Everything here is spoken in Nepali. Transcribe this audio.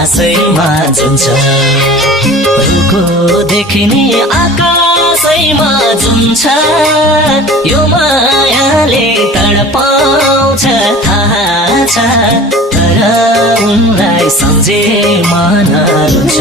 आकाशैमा जुन छ रुखो देखिने आकाशैमा जुन छ यो मायाले तडपाउँछ थाहा छ तर उनलाई सम्झे मन रुन्छ।